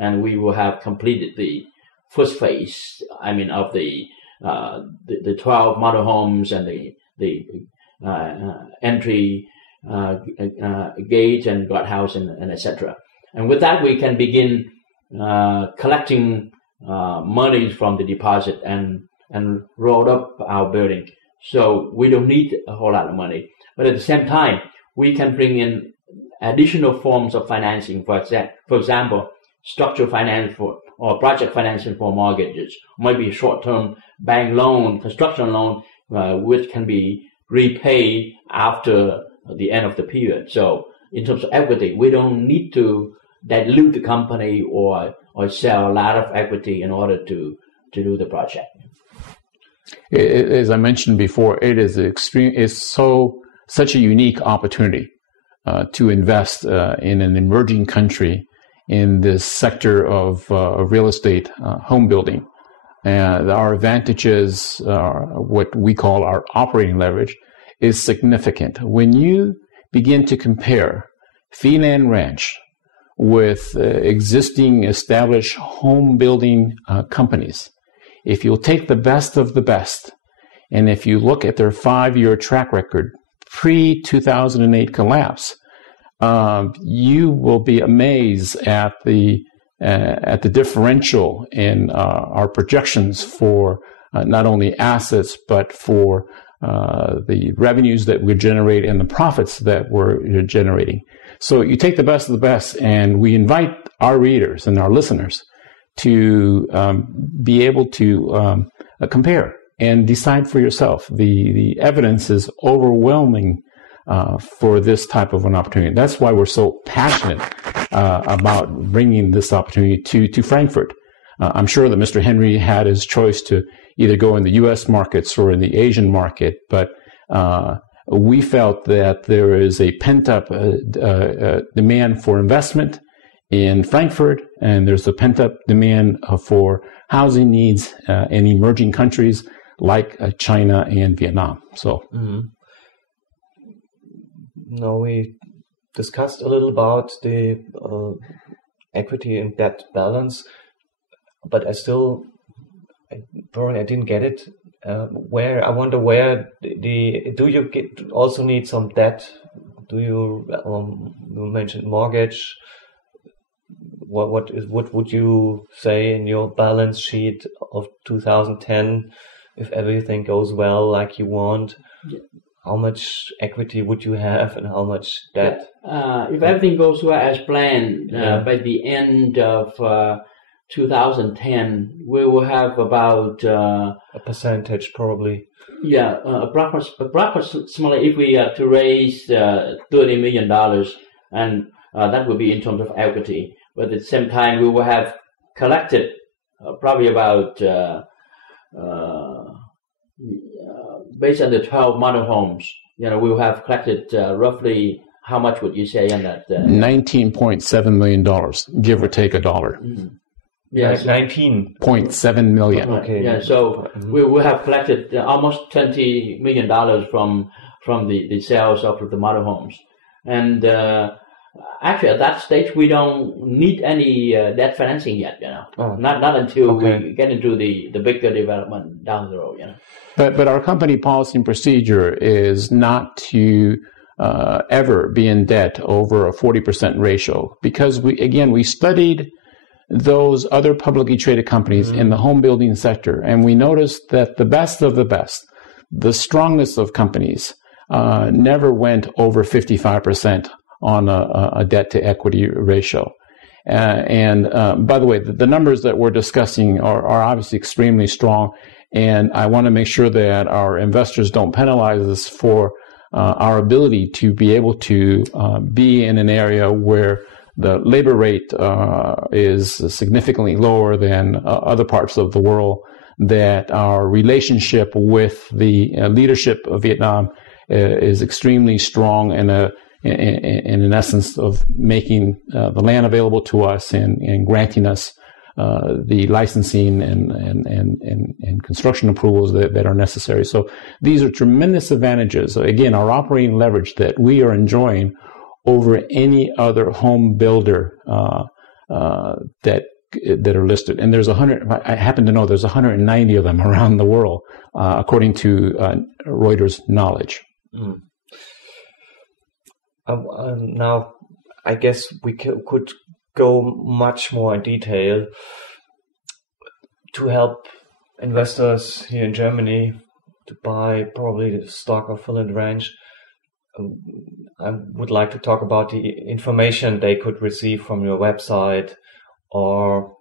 and we will have completed the first phase. I mean, of the 12 model homes and the entry gate and guardhouse and etc. And with that, we can begin collecting money from the deposit and roll up our building. So we don't need a whole lot of money. But at the same time, we can bring in additional forms of financing. For example, structural finance or project financing for mortgages, maybe short-term bank loan, construction loan, which can be repaid after the end of the period. So in terms of equity, we don't need to dilute the company or sell a lot of equity in order to do the project. As I mentioned before, it is such a unique opportunity to invest in an emerging country in this sector of real estate home building. And our advantages, what we call our operating leverage, is significant. When you begin to compare Philand Ranch with existing established home building companies, if you'll take the best of the best, and if you look at their 5-year track record pre-2008 collapse, you will be amazed at the differential in our projections for not only assets but for the revenues that we generate and the profits that we're generating. So you take the best of the best, and we invite our readers and our listeners to be able to compare and decide for yourself. The evidence is overwhelming for this type of an opportunity. That's why we're so passionate about bringing this opportunity to Frankfurt. I'm sure that Mr. Henry had his choice to either go in the U.S. markets or in the Asian market, but we felt that there is a pent-up demand for investment in Frankfurt, and there's a pent-up demand for housing needs in emerging countries like China and Vietnam. So, Now we discussed a little about the equity and debt balance, but I didn't get it. I wonder where do you also need some debt? Do you mentioned mortgage? What would you say in your balance sheet of 2010, if everything goes well like you want? Yeah. How much equity would you have and how much debt? If everything goes well as planned, by the end of 2010, we will have about a percentage, probably. Yeah, approximately if we are to raise $30 million, and that would be in terms of equity. But at the same time, we will have collected probably about, based on the 12 model homes, we will have collected roughly, how much would you say on that? $19.7 million, give or take $1. Mm-hmm. Yes, 19.7 million. Okay. Yeah, so we will have collected almost $20 million from the sales of the model homes, and actually at that stage we don't need any debt financing yet. Not until we get into the bigger development down the road. But our company policy and procedure is not to ever be in debt over a 40% ratio, because we studied those other publicly traded companies in the home building sector, and we noticed that the best of the best, the strongest of companies, never went over 55% on a debt to equity ratio. And by the way, the numbers that we're discussing are obviously extremely strong, and I want to make sure that our investors don't penalize us for our ability to be able to be in an area where the labor rate is significantly lower than other parts of the world, that our relationship with the leadership of Vietnam is extremely strong, and in essence of making the land available to us and granting us the licensing and construction approvals that are necessary. So these are tremendous advantages. Again, our operating leverage that we are enjoying over any other home builder that are listed. And there's I happen to know there's 190 of them around the world, according to Reuters knowledge. Mm. Now, I guess we could go much more in detail to help investors here in Germany to buy probably the stock of Philand Ranch. I would like to talk about the information they could receive from your website or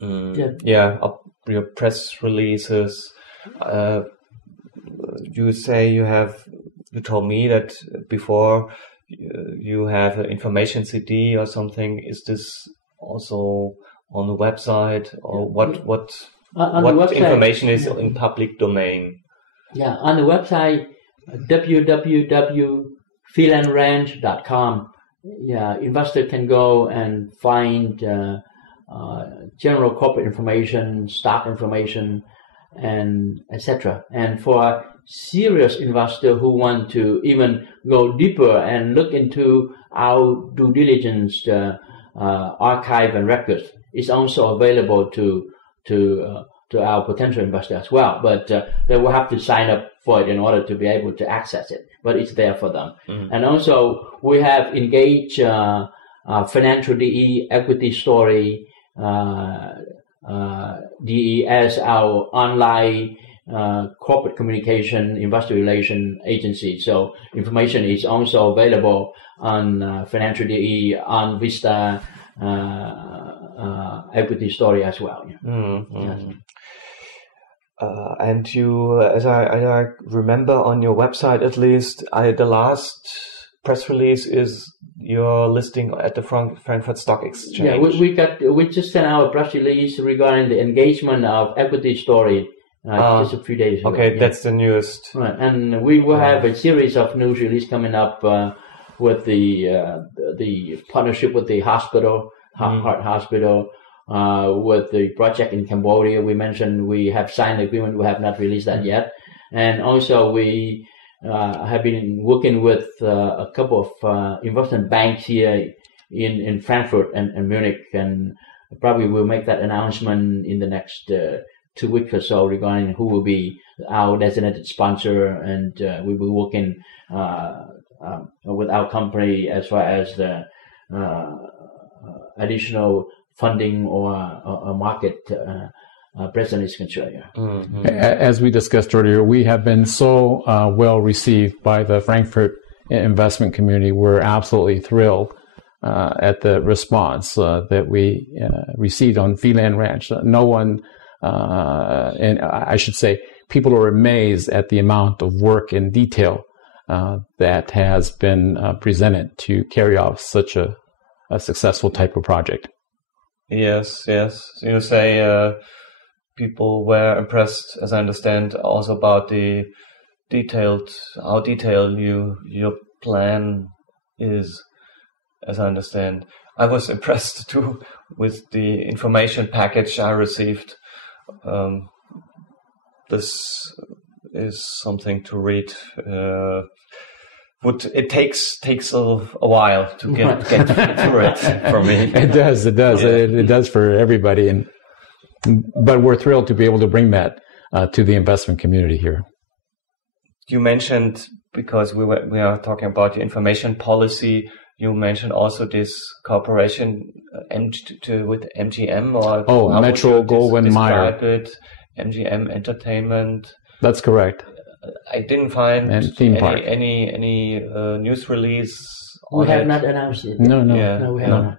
your press releases. You say you told me that before you have an information CD or something. Is this also on the website, or what website, information is in public domain? Yeah, on the website www.philandranch.com. Yeah, investor can go and find general corporate information, stock information, and etc. And for serious investor who want to even go deeper and look into our due diligence archive and records, it's also available to our potential investor as well. But they will have to sign up for it in order to be able to access it. But it's there for them. Mm-hmm. And also we have engaged Financial DE, Equity Story, DE as our online corporate communication, investor relation agency. So information is also available on Financial DE, on Vista, Equity Story as well. Yeah. Mm-hmm. Yes. And you, as I remember on your website at least, the last press release is your listing at the Frankfurt Stock Exchange. Yeah, we just sent out a press release regarding the engagement of Equity Story just a few days ago. Okay, yeah. That's the newest. Right, and we will have a series of news release coming up with the partnership with the hospital, Heart Hospital. With the project in Cambodia, we mentioned we have signed the agreement. We have not released that yet. And also we have been working with a couple of investment banks here in Frankfurt and Munich, and probably we'll make that announcement in the next 2 weeks or so regarding who will be our designated sponsor, and we will be working with our company as far as the additional funding or a market presence is concerned. Yeah. Mm-hmm. As we discussed earlier, we have been so well received by the Frankfurt investment community. We're absolutely thrilled at the response that we received on Philand Ranch. No one, and I should say, people are amazed at the amount of work and detail that has been presented to carry out such a successful type of project. Yes. You say people were impressed, as I understand, also about how detailed your plan is, as I understand. I was impressed too with the information package I received. This is something to read. It takes a while to get through it for me. It does. Yeah. It does for everybody, but we're thrilled to be able to bring that to the investment community here. You mentioned, because we are talking about the information policy, you mentioned also this cooperation with MGM, or Metro Goldwyn Mayer. MGM Entertainment. That's correct. I didn't find any news release. We have not announced it. No, we have not.